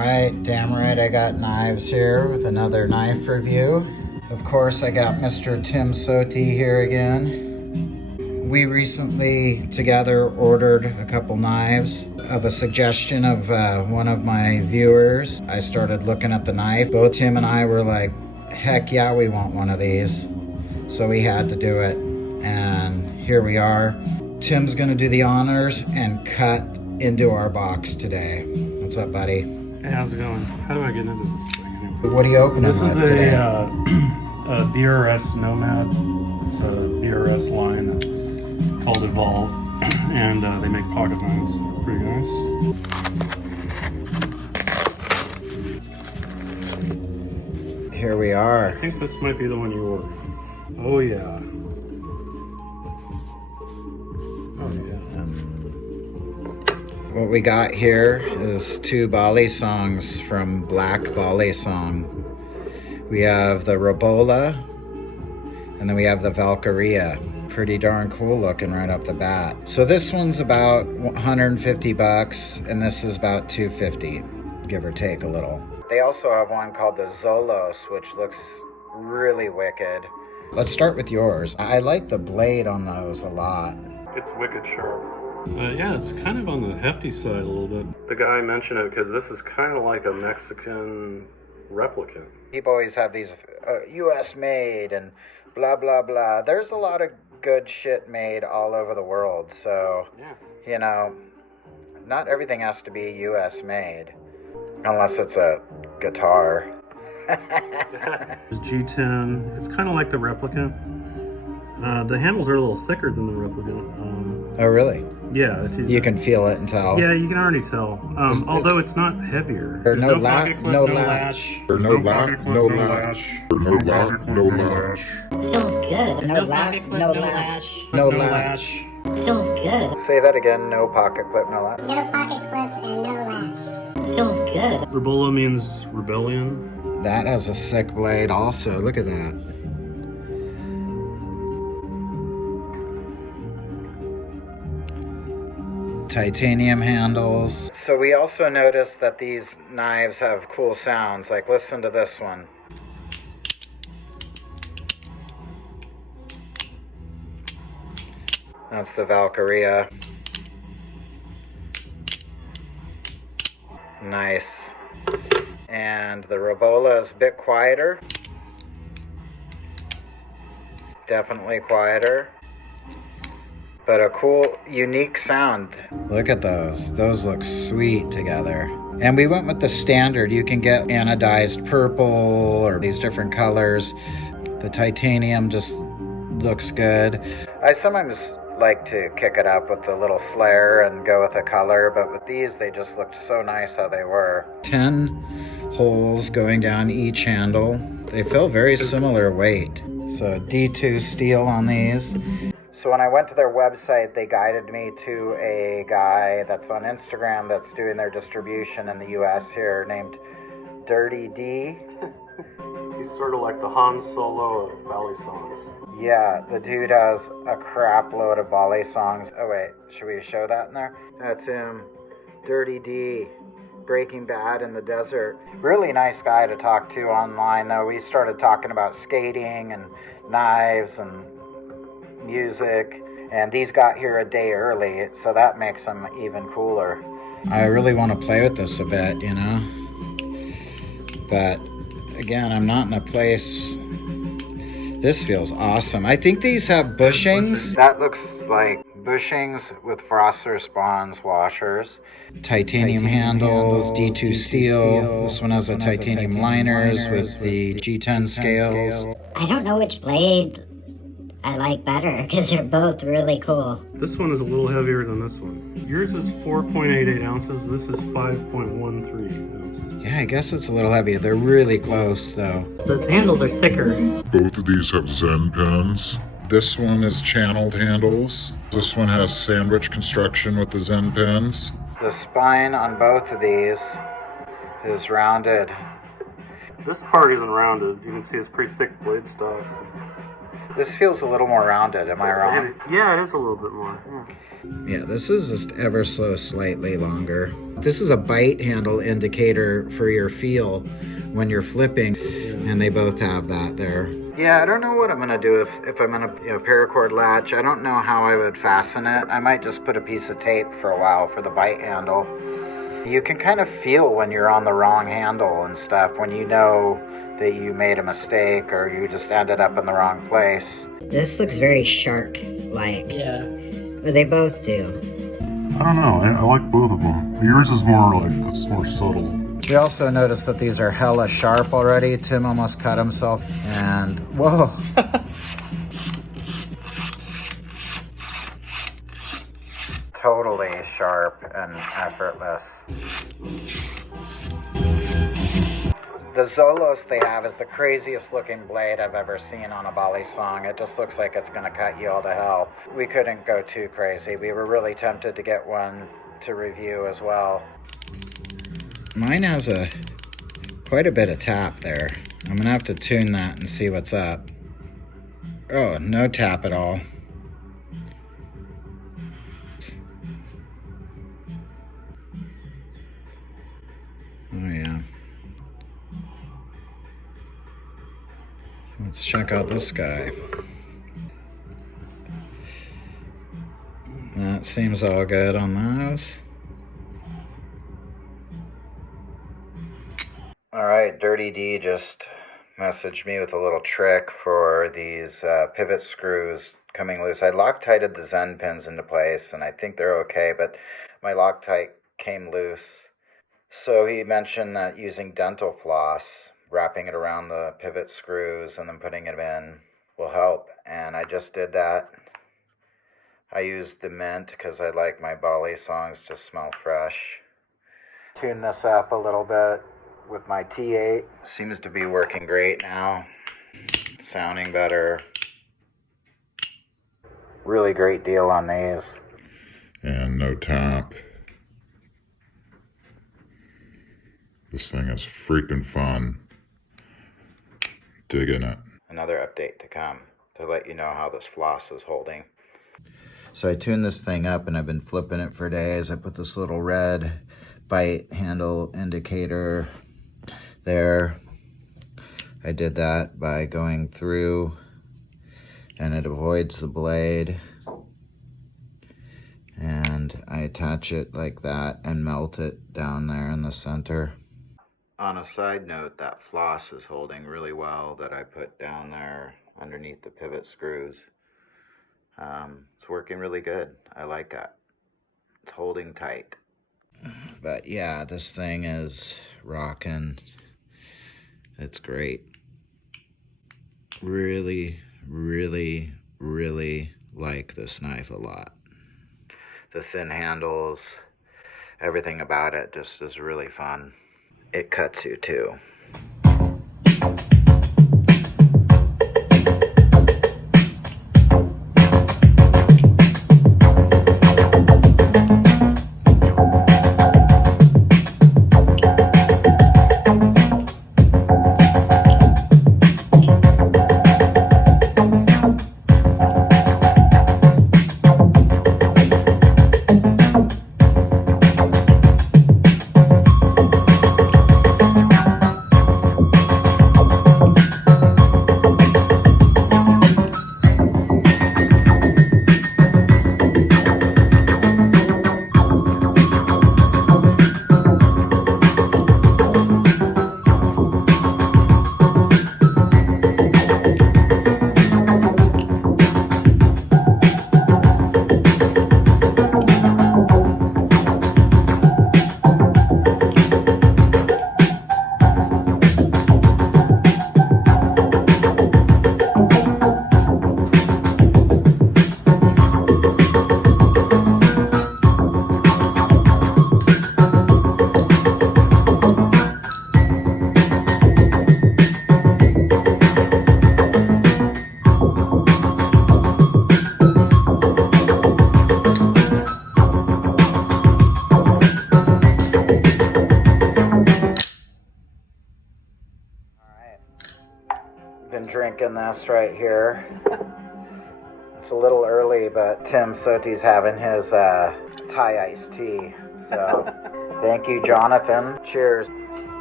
Alright, damn right I got knives here with another knife review. Of course I got Mr. Tim Soti here again. We recently together ordered a couple knives of a suggestion of one of my viewers. I started looking at the knife. Both Tim and I were like, heck yeah, we want one of these. So we had to do it, and here we are. Tim's gonna do the honors and cut into our box today. What's up, buddy? Hey, how's it going? How do I get into this thing anyway? What are you opening This is today? a BRS Nomad. It's a BRS line called Evolve, and they make pocket knives. They're pretty nice. Here we are. I think this might be the one you ordered. Oh yeah. Oh yeah. What we got here is two Balisongs from Black Balisong. We have the Rebola, and then we have the Valkiria. Pretty darn cool looking right off the bat. So this one's about 150 bucks, and this is about 250, give or take a little. They also have one called the Zolos, which looks really wicked. Let's start with yours. I like the blade on those a lot. It's wicked sharp. Yeah, it's kind of on the hefty side a little bit. The guy mentioned it because this is kind of like a Mexican replicant. People always have these US made and blah, blah, blah. There's a lot of good shit made all over the world. So, Yeah. you know, not everything has to be US made. Unless it's a guitar. It's G10. It's kind of like the replicant. The handles are a little thicker than the replicant. Oh, really? Yeah. You can feel it and tell. Yeah, you can already tell. Although it's not heavier. There's no pocket clip, no no latch. latch. No latch, no latch. No latch, no latch. Feels good. No latch. No latch. No latch. Feels good. Say that again. No pocket clip, no latch. No pocket clip and no latch. Feels good. Rebola means rebellion. That has a sick blade also. Look at that. Titanium handles. So we also noticed that these knives have cool sounds. Like, listen to this one. That's the Valkiria. Nice. And the Rebola is a bit quieter. Definitely quieter. But a cool, unique sound. Look at those. Those look sweet together. And we went with the standard. You can get anodized purple or these different colors. The titanium just looks good. I sometimes like to kick it up with a little flare and go with a color, but with these, they just looked so nice how they were. 10 holes going down each handle. They feel very similar weight. So D2 steel on these. So when I went to their website, they guided me to a guy that's on Instagram that's doing their distribution in the US here named Dirty D. He's sort of like the Han Solo of Balisongs. Yeah, the dude has a crap load of Balisongs. Oh wait, should we show that in there? That's him. Dirty D. Breaking Bad in the desert. Really nice guy to talk to online though. We started talking about skating and knives and music, and these got here a day early, so that makes them even cooler. I really want to play with this a bit, you know, but again, I'm not in a place. This feels awesome. I think these have bushings. That looks like bushings with frost response washers. Titanium handles, D2 steel. This one has the titanium liners with the G10 scales. I don't know which blade I like better because they're both really cool. This one is a little heavier than this one. Yours is 4.88 ounces. This is 5.13 ounces. Yeah, I guess it's a little heavier. They're really close though. The handles are thicker. Both of these have Zen pens. This one is channeled handles. This one has sandwich construction with the Zen pens. The spine on both of these is rounded. This part isn't rounded. You can see it's pretty thick blade stock. This feels a little more rounded, am I wrong? Yeah, it is a little bit more. Yeah. Yeah, this is just ever so slightly longer. This is a bite handle indicator for your feel when you're flipping, and they both have that there. Yeah, I don't know what I'm gonna do if I'm gonna paracord latch. I don't know how I would fasten it. I might just put a piece of tape for a while for the bite handle. You can kind of feel when you're on the wrong handle and stuff, when you know that you made a mistake or you just ended up in the wrong place. This looks very shark-like. Yeah. But they both do. I don't know. I like both of them. Yours is more like, it's more subtle. We also noticed that these are hella sharp already. Tim almost cut himself, and whoa. Totally sharp and effortless. The Zolos they have is the craziest looking blade I've ever seen on a Balisong. It just looks like it's gonna cut you all to hell. We couldn't go too crazy. We were really tempted to get one to review as well. Mine has quite a bit of tap there. I'm gonna have to tune that and see what's up. Oh, no tap at all. Oh yeah. Let's check out this guy. That seems all good on those. Alright, Dirty D just messaged me with a little trick for these pivot screws coming loose. I Loctited the Zen pins into place and I think they're okay, but my Loctite came loose. So he mentioned that using dental floss, wrapping it around the pivot screws and then putting it in will help. And I just did that. I used the mint because I like my Balisongs to smell fresh. Tune this up a little bit with my T8. Seems to be working great now. Sounding better. Really great deal on these. And no tap. This thing is freaking fun. Digging it. Another update to come to let you know how this floss is holding. So I tuned this thing up and I've been flipping it for days. I put this little red bite handle indicator there. I did that by going through and it avoids the blade. And I attach it like that and melt it down there in the center. On a side note, that floss is holding really well that I put down there underneath the pivot screws. It's working really good. I like that. It's holding tight. But yeah, this thing is rocking. It's great. Really, really, really like this knife a lot. The thin handles, everything about it just is really fun. It cuts you too. Been drinking this right here. It's a little early, but Tim Soti's having his Thai iced tea. So, thank you, Jonathan. Cheers.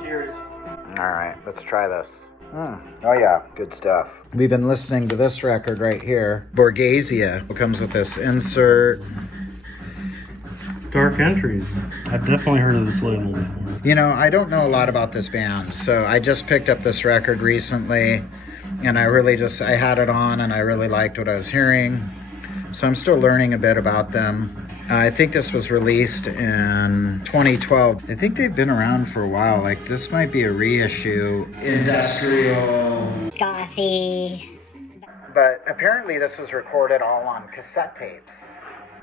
Cheers. All right, let's try this. Oh yeah, good stuff. We've been listening to this record right here, Borghesia. It comes with this insert. Dark Entries. I've definitely heard of this label before. You know, I don't know a lot about this band, so I just picked up this record recently, and I had it on, and I really liked what I was hearing. So I'm still learning a bit about them. I think this was released in 2012. I think they've been around for a while. Like, this might be a reissue. Industrial. Gothy. But apparently this was recorded all on cassette tapes.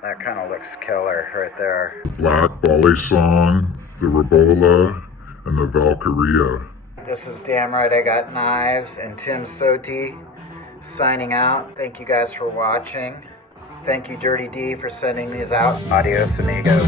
That kind of looks killer right there. Black Balisong, the Rebola, and the Valkiria. This is Damn Right I Got Knives and Tim Soti signing out. Thank you guys for watching. Thank you, Dirty D, for sending these out. Adios, amigos.